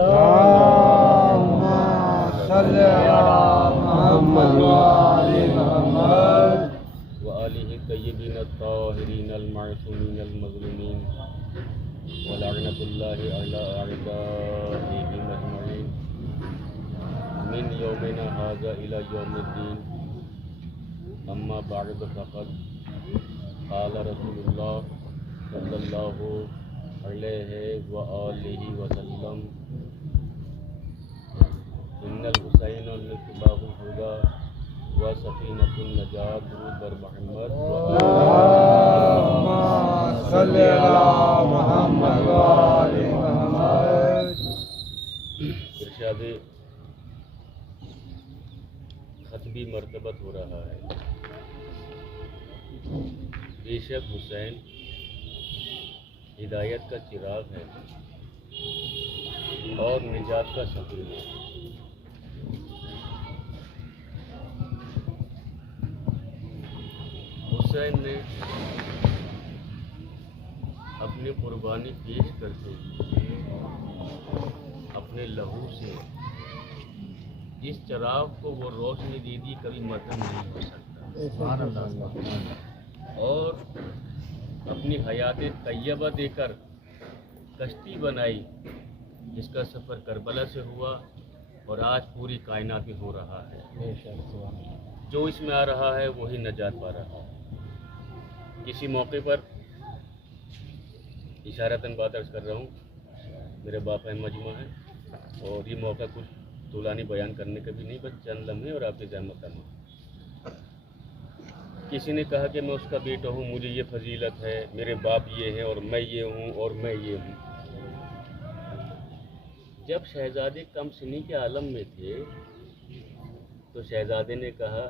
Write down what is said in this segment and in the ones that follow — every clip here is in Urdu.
اللهم صل على محمد وآل محمد وآلہ الطیبین الطاہرین المعصومین المظلومین ولعنۃ اللہ علی اعدائہم اجمعین من یومنا ھذا الی یوم الدین اما بعد فقد قال رسول اللہ صلی اللہ علیہ وآلہ وسلم ان الحسین مصباح الہدی وسفینۃ النجات بر محمد اللهم صل على محمد وآل محمد. ارشاد ختمی مرتبت ہو رہا ہے. بے شک حسین ہدایت کا چراغ ہے اور نجات کا سفیر ہے. حسین نے اپنی قربانی پیش کر کے اپنے لہو سے جس چراغ کو وہ روشنی دے دی کبھی مدھم نہیں ہو سکتا. اور اپنی حیات طیبہ دے کر کشتی بنائی جس کا سفر کربلا سے ہوا اور آج پوری کائنات میں ہو رہا ہے. جو اس میں آ رہا ہے وہی نجات پا رہا ہے. کسی موقع پر اشارتاً بات عرض کر رہا ہوں، میرے باپ کا مجمع ہے اور یہ موقع کچھ طولانی بیان کرنے کا بھی نہیں، بس چند لمحے اور آپ کی زحمت کرنا. کسی نے کہا کہ میں اس کا بیٹا ہوں، مجھے یہ فضیلت ہے، میرے باپ یہ ہیں اور میں یہ ہوں اور میں یہ ہوں. جب شہزادے کم سنی کے عالم میں تھے تو شہزادے نے کہا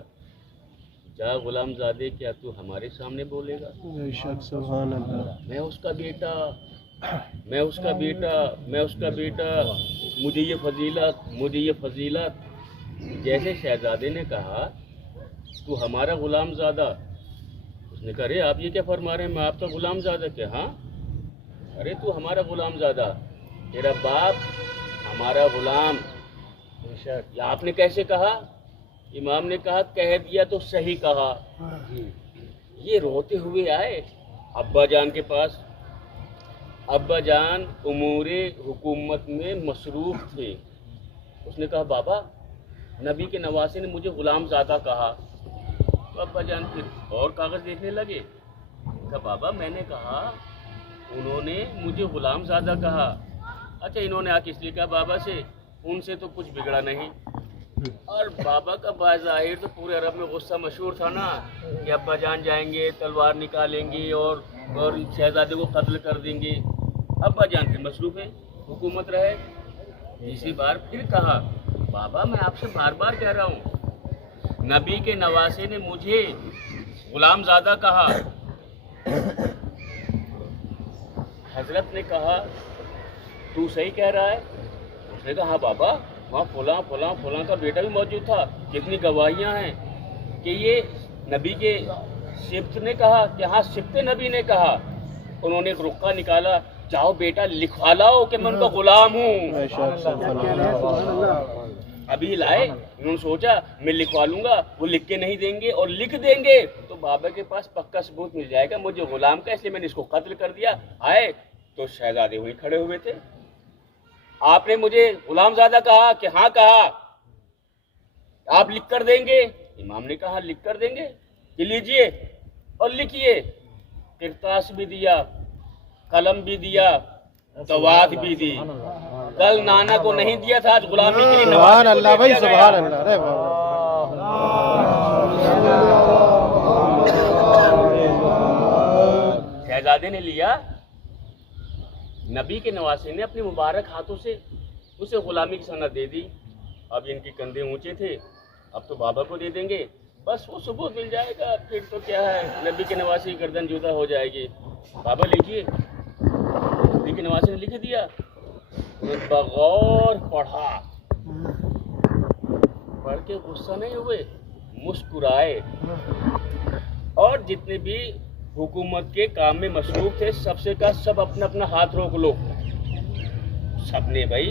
جا غلام زادے کیا تو ہمارے سامنے بولے گا؟ بے شک سبحان اللہ. میں اس کا بیٹا، میں اس کا بیٹا، میں اس کا بیٹا، مجھے یہ فضیلت، مجھے یہ فضیلت. جیسے شہزادے نے کہا تو ہمارا غلام زادہ، اس نے کہا ارے آپ یہ کیا فرما رہے ہیں، میں آپ کا غلام زادہ؟ کہ ہاں، ارے تو ہمارا غلام زادہ، تیرا باپ ہمارا غلام. یا آپ نے کیسے کہا؟ امام نے کہا کہہ دیا تو صحیح کہا. یہ روتے ہوئے آئے ابا جان کے پاس. ابا جان امور حکومت میں مصروف تھے. اس نے کہا بابا نبی کے نواسے نے مجھے غلام زادہ کہا. تو ابا جان پھر اور کاغذ دیکھنے لگے. کہا بابا میں نے کہا انہوں نے مجھے غلام زادہ کہا. اچھا انہوں نے آ کس لیے کہا بابا سے؟ ان سے تو کچھ بگڑا نہیں. اور بابا کا بظاہر تو پورے عرب میں غصہ مشہور تھا نا کہ ابا جان جائیں گے تلوار نکالیں گے اور شہزادے کو قتل کر دیں گے. ابا جان پھر مصروف ہیں، حکومت رہے. اسی بار پھر کہا بابا میں آپ سے بار بار کہہ رہا ہوں نبی کے نواسے نے مجھے غلام زادہ کہا. حضرت نے کہا تو صحیح کہہ رہا ہے؟ اس نے کہا ہاں بابا وہاں فلاں فلاں فلاں کا بیٹا بھی موجود تھا، کتنی گواہیاں ہیں کہ یہ نبی کے سبت نے کہا کہ ہاں سبت نبی نے کہا. انہوں نے ایک رقعہ نکالا، جاؤ بیٹا لکھوا لاؤ کہ میں ان کا غلام ہوں. ابھی لائے، انہوں نے سوچا میں لکھوا لوں گا، وہ لکھ کے نہیں دیں گے اور لکھ دیں گے تو بابا کے پاس پکا ثبوت مل جائے گا مجھے غلام کا، اس لیے میں نے اس کو قتل کر دیا. آئے تو شہزادے وہیں کھڑے ہوئے تھے. آپ نے مجھے غلام زادہ کہا کہ ہاں کہا، آپ لکھ کر دیں گے؟ امام نے کہا لکھ کر دیں گے. کہ لیجئے اور لکھیے. کرتاس بھی دیا، قلم بھی دیا، دوات بھی دی. کل نانا کو نہیں دیا تھا، آج غلامی کے لیے سبحان اللہ بھائی، سبحان اللہ. ارے شہزادے نے لیا. نبی کے نواسے نے اپنے مبارک ہاتھوں سے اسے غلامی کی سند دے دی. اب ان کے کندھے اونچے تھے، اب تو بابا کو دے دیں گے، بس وہ ثبوت مل جائے گا، پھر تو کیا ہے نبی کے نواسے کی گردن جدا ہو جائے گی. بابا لکھیے. نبی کے نواسے نے لکھ دیا. بغور پڑھا، پڑھ کے غصہ نہیں ہوئے، مسکرائے. اور جتنے بھی حکومت کے کام میں مصروف تھے سب سے کہا سب اپنا اپنا ہاتھ روک لو. سب نے بھائی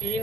3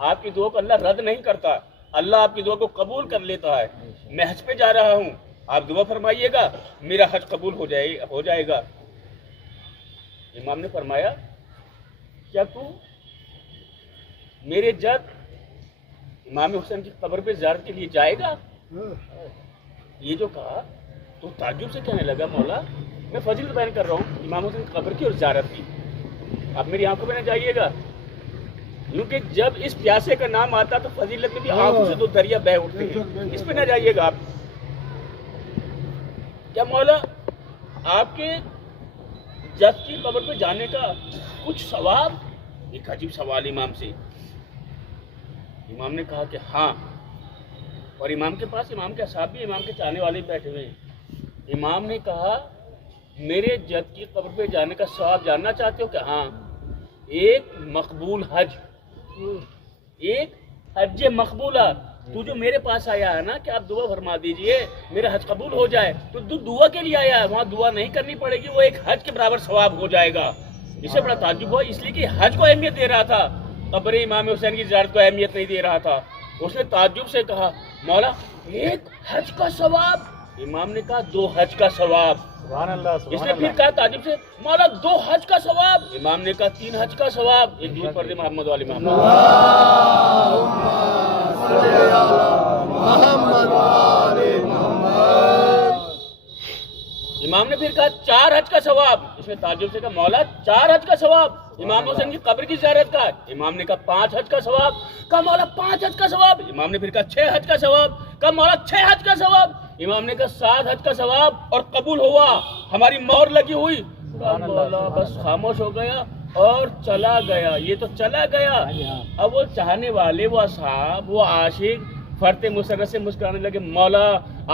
آپ کی دعا کو اللہ رد نہیں کرتا، اللہ آپ کی دعا کو قبول کر لیتا ہے۔ میں حج پہ جا رہا ہوں، آپ دعا فرمائیے گا، میرا حج قبول ہو جائے گا۔ امام نے فرمایا کیا تو میرے جد امام حسین کی قبر پہ زیارت کے لیے جائے گا؟ یہ جو کہا تو تعجب سے کہنے لگا مولا میں فضیلت بیان کر رہا ہوں امام حسین کی قبر کی اور زیارت کی، آپ میری آنکھوں میں نہ جائیے گا، کیونکہ جب اس پیاسے کا نام آتا تو فضیلت میں بھی آنکھوں سے دو دریا بہ اٹھتے ہیں، اس پہ نہ جائیے گا آپ۔ کیا مولا آپ کے جد کی قبر پہ جانے کا کچھ ثواب؟ ایک عجیب سوال امام سے۔ امام نے کہا کہ ہاں، اور امام کے پاس امام کے اصحاب بھی امام کے چاہنے والے بیٹھے ہوئے ہیں۔ امام نے کہا میرے جد کی قبر پہ جانے کا ثواب جاننا چاہتے ہو کہ ہاں، ایک مقبول حج، ایک حج مقبولہ، تو جو میرے پاس آیا ہے نا کہ آپ دعا فرما دیجئے میرا حج قبول ہو جائے، تو دعا کے لیے آیا ہے، وہاں دعا نہیں کرنی پڑے گی، وہ ایک حج کے برابر ثواب ہو جائے گا۔ اسے بڑا تعجب ہوا، اس لیے کہ حج کو اہمیت دے رہا تھا، قبر امام حسین کی زیارت کو اہمیت نہیں دے رہا تھا۔ اس نے تعجب سے کہا مولا ایک حج کا ثواب؟ امام نے کہا 2 حج کا ثواب۔ اس نے پھر کہا تعجب سے مولا 2 حج کا ثواب؟ امام نے کہا 3 حج کا ثواب۔ ایک درود پڑھ دے محمد والی محمد۔ امام نے پھر کہا 4 حج کا ثواب۔ اس نے تعجب سے کہا مولا 4 حج کا ثواب امام حسین کی قبر کی زیارت کا؟ امام نے کہا 5 حج کا ثواب۔ کہا مولا 5 حج کا ثواب؟ امام نے پھر کہا 6 حج کا ثواب۔ کہا مولا 6 حج کا ثواب؟ امام نے کہا 7 حج کا ثواب، اور قبول ہوا، ہماری مہر لگی ہوئی۔ کہا مولا بس خاموش ہو گیا اور چلا گیا، یہ تو چلا گیا۔ اب وہ چاہنے والے، وہ اصحاب، وہ عاشق فرتے مسرت سے مسکرانے لگے، مولا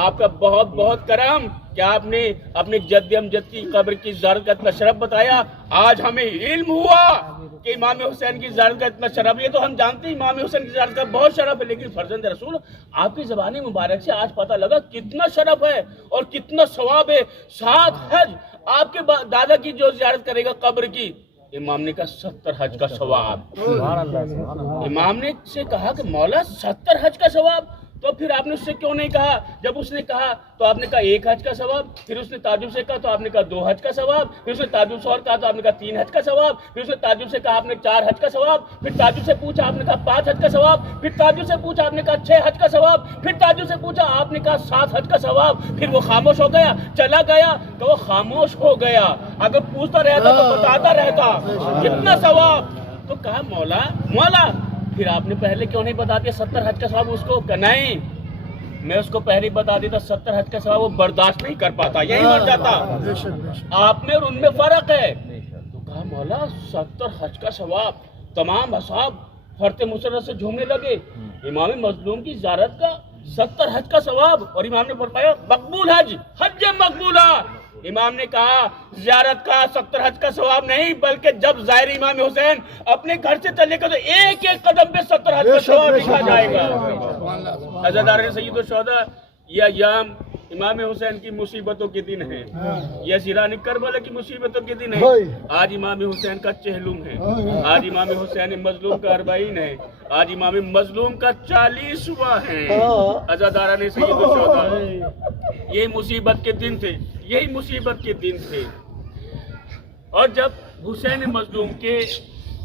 آپ کا بہت بہت کرم کہ آپ نے اپنے جد امجد کی قبر کی زیارت کا اتنا شرف بتایا، آج ہمیں علم ہوا کہ امام حسین کی زیارت کا اتنا شرف، یہ تو ہم جانتے ہیں امام حسین کی زیارت کا بہت شرف ہے، لیکن فرزند رسول آپ کی زبان مبارک سے آج پتہ لگا کتنا شرف ہے اور کتنا ثواب ہے۔ 7 حج آپ کے دادا کی جو زیارت کرے گا قبر کی، امام نے کہا 70 حج کا ثواب۔ امام نے سے کہا کہ مولا 70 حج کا ثواب؟ تو پھر آپ نے اس سے کیوں نہیں کہا؟ جب اس نے کہا تو آپ نے کہا 1 حج کا ثواب، پھر اس نے تعجب سے کہا تو آپ نے کہا 2 حج کا ثواب، پھر اس نے تعجب سے اور کہا تو آپ نے کہا 3 حج کا ثواب، پھر اس نے تعجب سے کہا آپ نے 4 حج کا ثواب، پھر تعجب سے پوچھا آپ نے کہا 5 حج کا ثواب، پھر تعجب سے پوچھا آپ نے کہا 6 حج کا ثواب، پھر تعجب سے پوچھا آپ نے کہا 7 حج کا ثواب۔ پھر وہ خاموش ہو گیا، چلا گیا، تو وہ خاموش ہو گیا، اگر پوچھتا رہتا تو بتاتا رہتا کتنا ثواب۔ تو کہا مولا پھر آپ نے پہلے کیوں نہیں بتا دیا 70 حج کا ثواب اس کو؟ کہ نہیں، میں اس کو پہلے بتا دیتا 70 حج کا ثواب وہ برداشت نہیں کر پاتا، یہی مر جاتا۔ آپ میں اور ان میں فرق ہے۔ تو کہا مولا 70 حج کا ثواب؟ تمام اصحاب فرتے مسرت سے جھومنے لگے، امام مظلوم کی زیارت کا 70 حج کا ثواب، اور امام نے فرمایا مقبول حج، حج مقبولہ۔ امام نے کہا زیارت کا 70 حج کا ثواب نہیں، بلکہ جب ظاہر امام حسین اپنے گھر سے چلے گا تو ایک ایک قدم پہ 70 حج کا ثواب لکھا جائے گا۔ عزادارِ سید الشہداء، یہ ایام امام حسین کی مصیبتوں کے دن ہیں، یہ اسیران کربلا کی مصیبتوں کے دن ہیں۔ آج امام حسین کا چہلم ہے، آج امام حسین مظلوم کا 40 ہے، آج امام مظلوم کا 40واں ہے۔ عزادارِ سید الشہداء، یہ مصیبت کے دن تھے، یہی مصیبت کے دن تھے۔ اور جب حسین مظلوم کے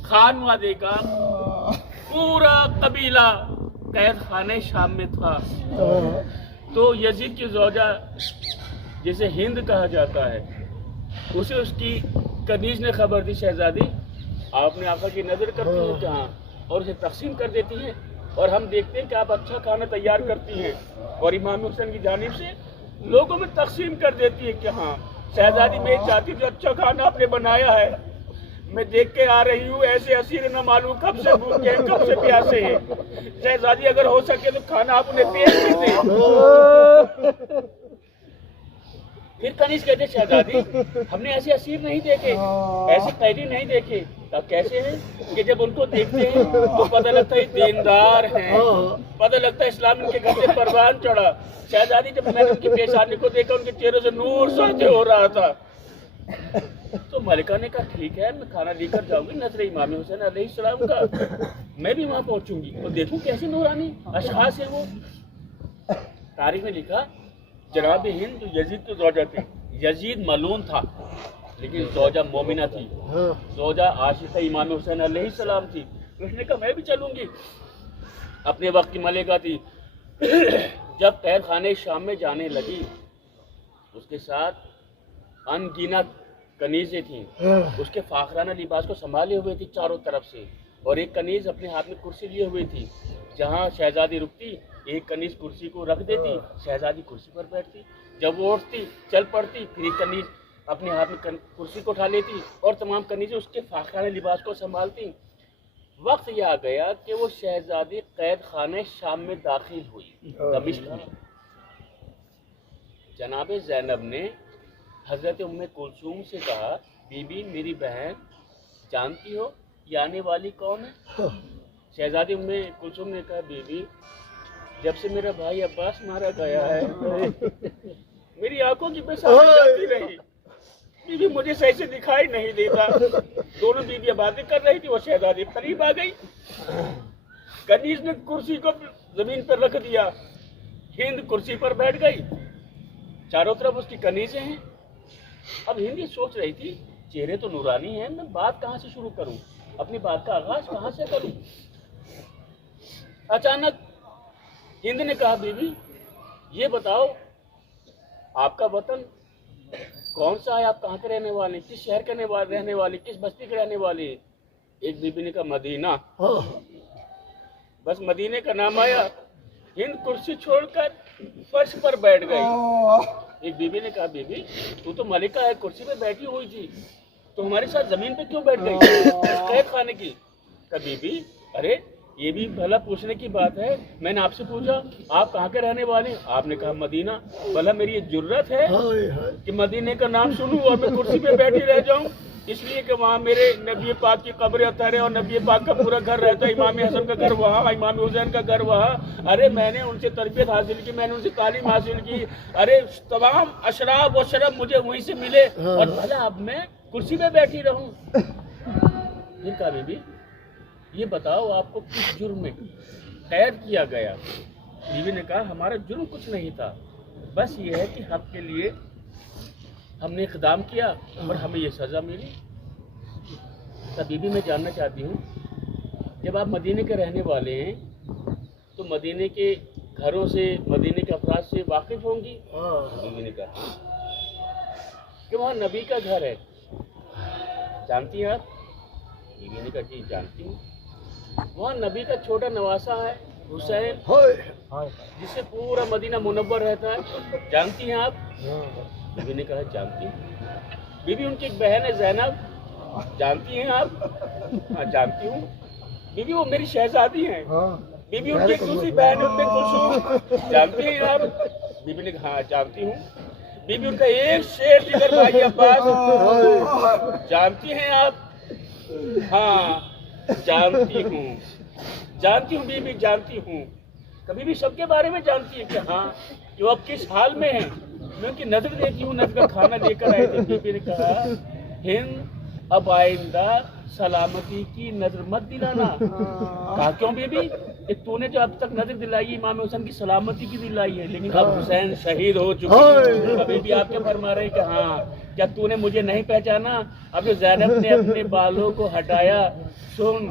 خانوادے کا پورا قبیلہ قید خانہ شام میں تھا، تو یزید کی زوجہ جسے ہند کہا جاتا ہے، اسے اس کی کنیز نے خبر دی شہزادی آپ نے آقا کی نظر کرتی ہیں کہاں، اور اسے تقسیم کر دیتی ہیں، اور ہم دیکھتے ہیں کہ آپ اچھا کھانا تیار کرتی ہیں، اور امام حسین کی جانب سے لوگوں میں تقسیم کر دیتی ہے کہ ہاں شہزادی میں چاہتی جو اچھا کھانا آپ نے بنایا ہے، میں دیکھ کے آ رہی ہوں، ایسے اسیر نہ معلوم کب سے بھوکے ہیں کب سے پیاسے ہیں، شہزادی اگر ہو سکے تو کھانا آپ انہیں پیش کر دیں۔ پھر کنیز کہتے شہزادی ہم نے ایسے اسیر نہیں دیکھے، ایسے قیدی نہیں دیکھے۔ تب کیسے ہیں کہ جب ان کو دیکھتے ہیں تو پتہ لگتا ہے دیندار ہیں، پتہ لگتا ہے اسلام ان کے گھر سے پروان چڑھا۔ شہزادی جب میں نے ان کی پیشانی کو دیکھا ان کے چہرے سے نور ساطع ہو رہا تھا۔ تو ملکہ نے کہا ٹھیک ہے میں کھانا لے کر جاؤں گی نظر امام حسین علیہ السلام کا، میں بھی وہاں پہنچوں گی اور دیکھوں کیسی نورانی اشخاص ہیں وہ۔ تاریخ میں لکھا جناب ہند جو یزید کی زوجہ تھی، یزید ملعون تھا لیکن زوجہ مومنہ تھی، زوجہ عاشقہ امام حسین علیہ السلام تھی، تو اس نے کہا میں بھی چلوں گی، اپنے وقت کی ملکہ تھی۔ جب قید خانہ شام میں جانے لگی اس کے ساتھ ان گنت کنیزیں تھیں، اس کے فاخرانہ لباس کو سنبھالے ہوئے تھی چاروں طرف سے، اور ایک کنیز اپنے ہاتھ میں کرسی لیے ہوئی تھی، جہاں شہزادی رکتی ایک کنیز کرسی کو رکھ دیتی، شہزادی کرسی پر بیٹھتی، جب وہ اٹھتی چل پڑتی پھر ایک کنیز اپنے ہاتھ میں کرسی کو اٹھا لیتی اور تمام کنیزیں اس کے فاخرانہ لباس کو سنبھالتی۔ وقت یہ آ گیا کہ وہ شہزادی قید خانہ شام میں داخل ہوئی دمشق میں۔ جناب زینب نے حضرت ام کلثوم سے کہا بی بی میری بہن جانتی ہو یہ آنے والی کون ہے؟ شہزادی ام کلثوم نے کہا بی بی جب سے میرا بھائی عباس مارا گیا ہے میری آنکھوں کی بساط جاتی رہی، بی بی مجھے صحیح سے دکھائی نہیں دیتا۔ دونوں بیویاں باتیں کر رہی تھی، وہ شہزادی قریب آ گئی، کنیز نے کرسی کو زمین پر رکھ دیا، ہند کرسی پر بیٹھ گئی، چاروں طرف اس کی کنیزیں ہیں۔ اب ہند یہ سوچ رہی تھی چہرے تو نورانی ہیں، میں بات کہاں سے شروع کروں، اپنی بات کا آغاز کہاں سے کروں؟ اچانک ہند نے کہا بی بی یہ بتاؤ آپ کا وطن کون سا ہے، آپ کہاں کے رہنے والے ہیں، کس شہر کے رہنے والے، کس بستی کے رہنے والے ہیں؟ ایک بی بی نے کہا مدینہ، بس مدینے کا نام آیا ہند کرسی چھوڑ کر فرش پر بیٹھ گئی۔ ایک بی بی نے کہا بی بی تو ملکہ ہے، کرسی پہ بیٹھی ہوئی تھی، تو ہمارے ساتھ زمین پہ کیوں بیٹھ گئی قید خانے کی؟ کہا بی بی ارے یہ بھی بھلا پوچھنے کی بات ہے، میں نے آپ سے پوچھا آپ کہاں کے رہنے والے ہیں، آپ نے کہا مدینہ، بھلا میری یہ جرت ہے کہ مدینے کا نام سنوں اور میں کرسی پہ بیٹھی رہ جاؤں؟ اس لیے کہ وہاں میرے نبی پاک کی قبر اطہر ہے اور نبی پاک کا پورا گھر رہتا ہے، امام حسن کا گھر وہاں، امام حسین کا گھر وہاں۔ ارے میں نے ان سے تربیت حاصل کی، میں نے ان سے تعلیم حاصل کی، ارے تمام اشراف و شرف مجھے وہیں سے ملے، اور بھلا اب میں کرسی پہ بیٹھی رہوں؟ پھر کہا بی بی یہ بتاؤ آپ کو کس جرم میں قید کیا گیا؟ بیوی نے کہا ہمارا جرم کچھ نہیں تھا، بس یہ ہے کہ حق کے لیے ہم نے اقدام کیا اور ہمیں یہ سزا ملی۔ تو بی بی میں جاننا چاہتی ہوں جب آپ مدینے کے رہنے والے ہیں تو مدینے کے گھروں سے، مدینے کے افراد سے واقف ہوں گی؟ بیوی نے کہا کہ وہاں نبی کا گھر ہے، جانتی ہیں آپ؟ بیوی نے کہا جی جانتی ہوں۔ وہاں نبی کا چھوٹا نواسا ہے حسین، جس سے پورا مدینہ منور رہتا ہے، جانتی ہیں آپ؟ بیوی نے کہا جانتی ہوں۔ بیوی ان کی ایک بہن ہے زینب، جانتی ہیں آپ؟ ہاں جانتی ہوں۔ بیوی وہ میری شہزادی ہیں۔ بیوی ان کی ایک دوسری بہن ہے ام کلثوم، جانتی ہیں آپ؟ بیوی نے کہا ہاں جانتی ہوں۔ بیوی ان کا ایک شیر جگر بھائی عباس، جانتی ہیں آپ؟ ہاں جانتی ہوں، جانتی ہوں بیوی جانتی ہوں۔ کبھی بھی سب کے بارے میں جانتی ہے کہ ہاں جو اب کس حال میں ہیں، میں ان کی نظر دیتی ہوں، نظر کا کھانا لے کر آئے تھے۔ بیوی نے کہا ہند اب آئندہ سلامتی کی نظر مت دلانا۔ کہا کیوں بیوی؟ کہ تو نے جو اب تک نظر دلائی امام حسین کی سلامتی کی دلائی ہے، لیکن اب حسین شہید ہو چکے ہیں۔ ابھی بھی آپ کے فرما رہے کہ ہاں کیا تو نے مجھے نہیں پہچانا؟ اب زینب نے اپنے بالوں کو ہٹایا، سن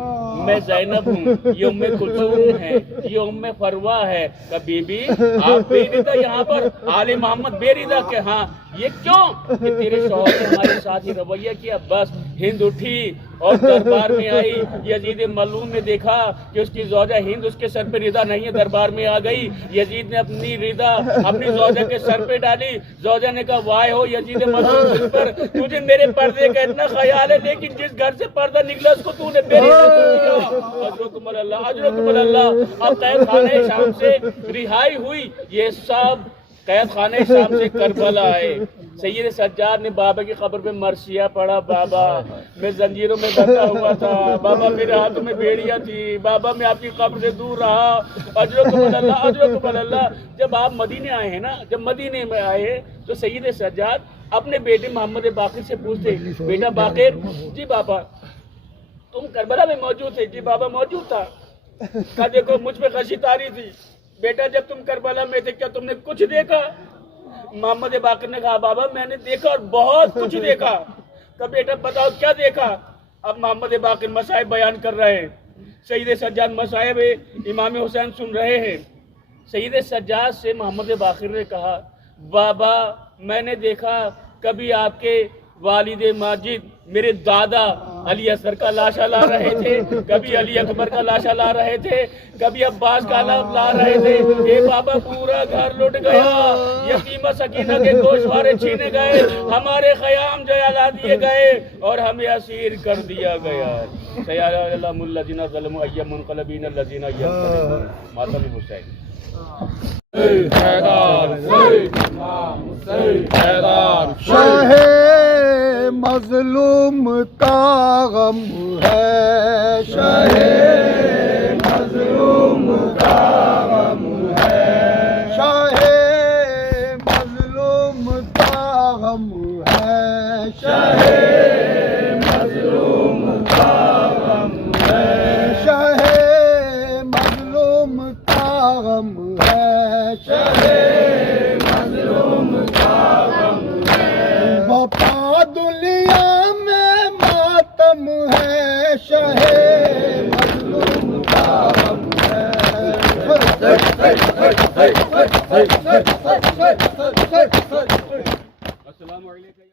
میں زینب ہوں، یہ ام کلثوم ہے، یہ ام فروا ہے۔ کہ بی بی آپ بے رضا یہاں پر، آل محمد بے رضا کہ ہاں یہ کیوں کہ تیرے شوہر نے ہمارے ساتھ ہی رویہ کیا۔ بس ہند اٹھی اور دربار میں آئی، یزید ملعون نے دیکھا کہ اس کی زوجہ ہند اس کے سر پہ رضا نہیں ہے، دربار میں آ گئی، یزید نے اپنی رضا اپنی زوجہ کے سر پہ ڈالی۔ زوجہ نے کہا وائے ہو یزید ملعون تجھ پر، تجھے میرے پردے کا اتنا خیال ہے لیکن جس گھر سے پردہ نکلا اس کو تو نے بے رضا کر دیا۔ اجرکم اللہ، اجرکم اللہ۔ اب قید خانہ شام سے رہائی ہوئی، یہ سب قید خانہ شام سے کربلا آئے۔ سید سجاد نے بابا کی قبر پہ مرثیہ پڑھا، بابا میں زنجیروں میں بندھا ہوا تھا، بابا میرے ہاتھوں میں بیڑیاں تھی، بابا میں آپ کی قبر سے دور رہا۔ اجرکم اللہ، اجرکم اللہ۔ جب آپ مدینے آئے ہیں نا، جب مدینے میں آئے تو سید سجاد اپنے بیٹے محمد باقر سے پوچھتے بیٹا باقر جی بابا تم کربلا میں موجود تھے؟ جی بابا موجود تھا. کہا دیکھو مجھ پہ خشی تاری تھی بیٹا جب تم کربلا میں تھے کیا تم نے کچھ دیکھا؟ محمد باقر نے کہا بابا میں نے دیکھا اور بہت کچھ دیکھا. کہا بیٹا بتاؤ کیا دیکھا؟ اب محمد باقر مصائب بیان کر رہے ہیں. سید سجاد مصائب امام حسین سن رہے ہیں. سید سجاد سے محمد باقر نے کہا بابا میں نے دیکھا کبھی آپ کے والد ماجد میرے دادا علی اصغر کا لاشا لا رہے تھے, کبھی علی اکبر کا لاشا لا رہے تھے, کبھی عباس کا لا رہے تھے. اے بابا پورا گھر لٹ گیا, یتیمہ سکینہ کے گوشوارے چھینے گئے, ہمارے خیام جلا دیے گئے اور ہمیں اسیر کر دیا گیا. سیعلم الذین ظلموا ای منقلبین الذین ینقلبون. ماتم حسین. شاہ مظلوم کا غم ہے, شاہ مظلوم کا غم ہے, شاہ مظلوم کا غم ہے, شاہ مظلوم کا غم ہے, شاہ مظلوم کا غم ہے, شاہ مظلوم کا غم ہے. وفا دنیا میں ماتم ہے, شاہ مظلوم کا غم ہے. السلام علیکم.